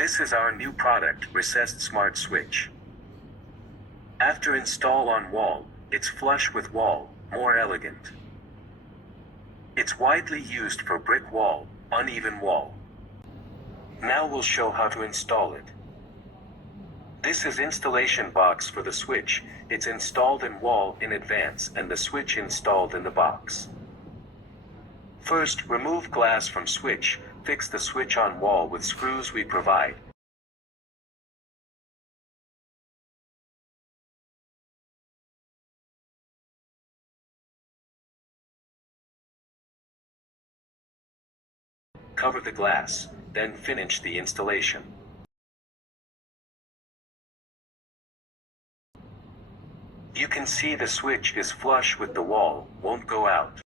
This is our new product, Recessed Smart Switch. After install on wall, it's flush with wall, more elegant. It's widely used for brick wall, uneven wall. Now we'll show how to install it. This is installation box for the switch. It's installed in wall in advance and the switch installed in the box. First, remove glass from switch, fix the switch on wall with screws we provide. Cover the glass, then finish the installation. You can see the switch is flush with the wall, won't go out.